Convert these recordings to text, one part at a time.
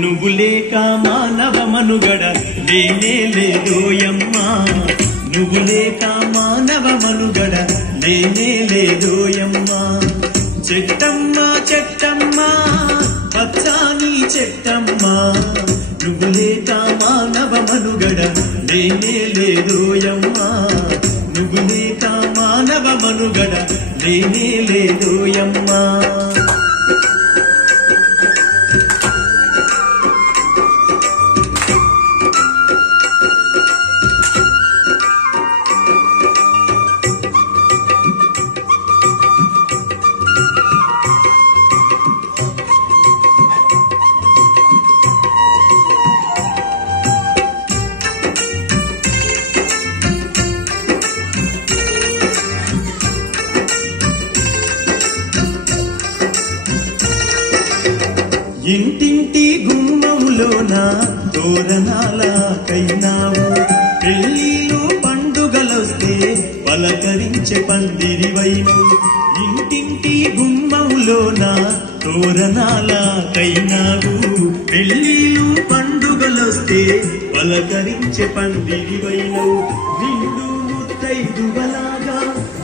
నువ్వు లేక మానవ మనుగడ లేనే లేదోయమ్మా, నువ్వు లేక మానవ మనుగడ లేనే లేదోయమ్మా. చెట్టమ్మా చెట్టమ్మా పచ్చాని చెట్టమ్మా, నువ్వు లేక మానవ మనుగడ లేనే లేదోయమ్మా, నువ్వు లేక మానవ మనుగడ లేనే లేదోయమ్మా. ఇంటింటి గుమ్మములోన తోరణాలకైనావు, పెళ్ళిళ్ళు పండుగలొస్తే పలకరించే పందిరివైను. ఇంటింటి గుమ్మములోన తోరణాలకైనావు, పెళ్ళిళ్ళు పండుగలొస్తే పలకరించే పందిరివైను. నిండు ముత్తైదువలాగా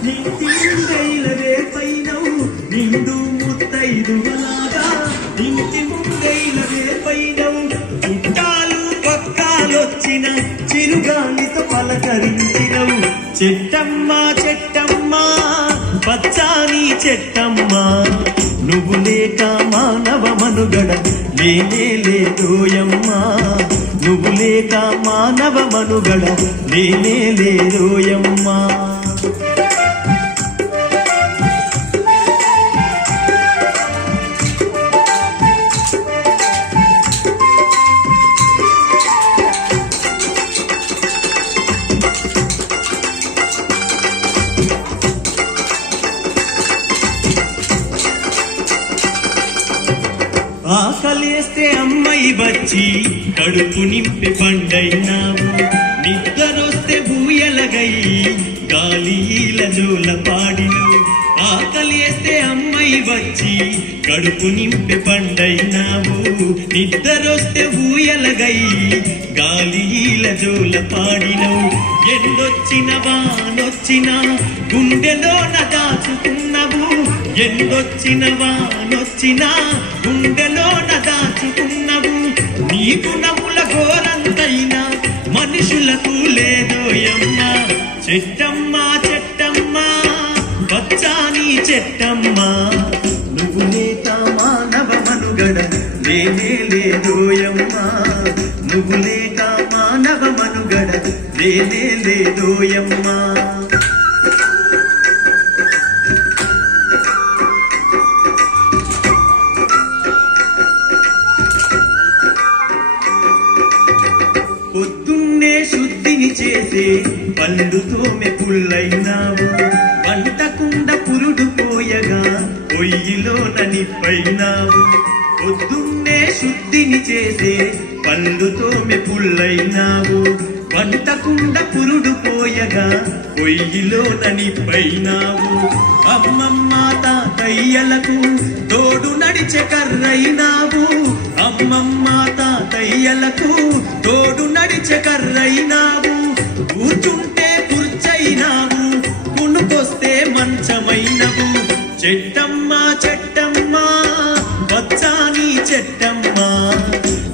నింటిండైల రేపైనవు, నిండు ముత్తైదువలాగా ఇంటి ముందైల వేపైనవు. చుట్టాలు పక్కాలొచ్చిన చిరుగాలితో పలకరించినవు. చెట్టమ్మా చెట్టమ్మా పచ్చాని చెట్టమ్మా, నువ్వు లేక మానవ మనుగడ లేనే లేదోయమ్మా, నువ్వు లేక మానవ మనుగడ లేనే లేదోయమ్మా. ఆకలేస్తే అమ్మాయి వచ్చి కడుపు నింపి పండైనావు, నిద్రొస్తే బూయలగై గాలిల జోల పాడినవు. ఆకలేస్తే అమ్మాయి వచ్చి కడుపు నింపి పండైనావు, నిద్రొస్తే బూయలగై గాలిల జోల పాడినవు. ఎండొచ్చిన వానొచ్చినా గుండెలోన దాచుకున్నవు, ఎండొచ్చిన వానొచ్చినా గుండెలోన దాచుకున్నవు. నీ గుణముల ఘోరంతైనా మనుషులకు లేదోయమ్మా. చెట్టమ్మా చెట్టమ్మా పచ్చాని చెట్టమ్మా, నువ్వు లేక మానవ మనుగడ లేనే లేదోయమ్మా, నువ్వు లేక మానవ మనుగడ లేనే లేదోయమ్మా. పొద్దున్నే శుద్ధిని చేసే పళ్ళుతో మెపుల్లైనావు, వంటకుండ పురుడు పోయగా పొయ్యిలోన నిప్పైనావు. పొద్దున్నే శుద్ధిని చేసే పళ్ళుతో మెపుల్లైనావు, వంటకుండ పురుడు పోయగా పొయ్యిలోన నిప్పైనావు. అమ్మమ్మ తాతయ్యలకు తోడు నడిచే కర్రైనావు, అమ్మమ్మ తాతయ్యలకు తోడు నడిచే కర్రైనావు. కూర్చుంటే కుర్చైనావు, కునుకొస్తే మంచమైనవు. చెట్టమ్మా చెట్టమ్మా పచ్చాని చెట్టమ్మా,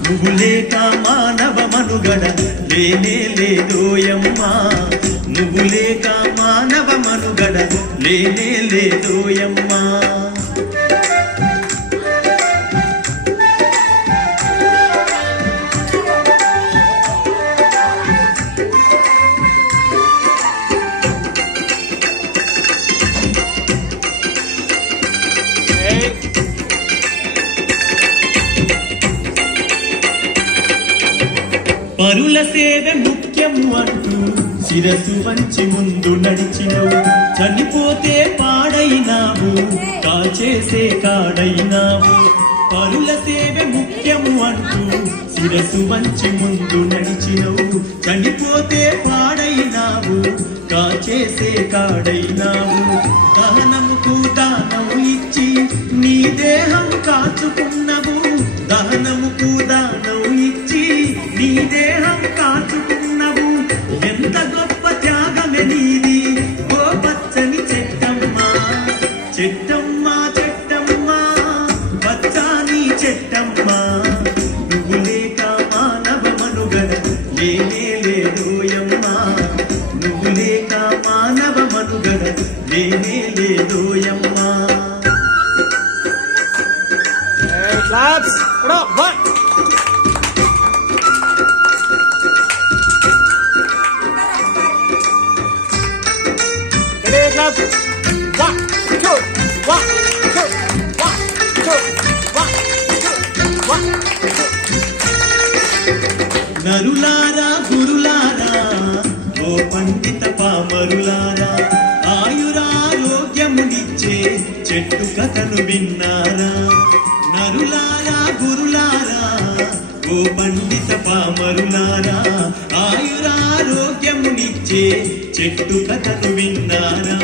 నువ్వు లేక మానవ మనుగడ లేనే లేదోయమ్మా, నువ్వు లేక మానవ మనుగడ లేనే లేదోయమ్మా. పరుల సేవ ముఖ్యము అంటూ శిరసు వంచి ముందు నడిచినవు, చనిపోతే పాడైనావు కాచేసే కాడైనావు. పరుల సేవ ముఖ్యము అంటూ శిరసు వంచి ముందు నడిచినవు, చనిపోతే పాడైనావు కాచేసే కాడైనావు. దహనముకు దానము ఇచ్చి నీ దేహం కాచుకున్నవు దహనముకు దానం ఇచ్చి నీ దేహం కాచుకున్నవు ఎంత గొప్ప త్యాగమే నీది ఓ పచ్చని చెట్టమ్మా చెట్టమ్మా చెట్టమ్మా పచ్చని చెట్టమ్మా నువ్వు లేక మానవ మనుగడ లేనే లేదోయమ్మా నువ్వు లేక మానవ మనుగడ లేనే లేదోయమ్మా. Claps! Put up! One! Ready, clap! 1, 2, 1, 2, 1, 2, 1, 2, 1, 2. నరులారా గురులారా ఓ పండిత పామరులారా ఆయురారోగ్యమునిచ్చే చెట్టు కథను విన్నారా నరులారా గురులారా ఓ పండిత పామరులారా ఆయురారోగ్యమునిచ్చే చెట్టు కథను విన్నారా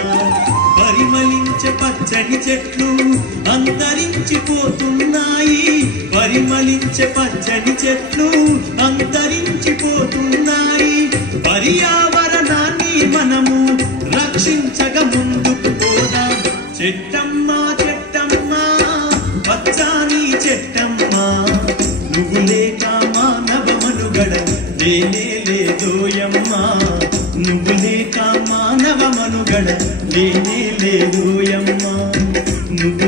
పరిమళించే పచ్చని చెట్లు అంతరించిపోతున్నాయి పరిమళించే పచ్చని చెట్లు అంతరించిపోతున్నాయి పర్యావరణాన్ని మనము రక్షించగా ముందుకు పోదాం చెట్టమ్మా చెట్టమ్మా పచ్చని చెట్టమ్మా నువ్వు లేక మానవ మనుగడ లేనే లేదోయమ్మా నువ్వు లేక మానవ మనుగడ లేనే లేదోయమ్మా నువ్వు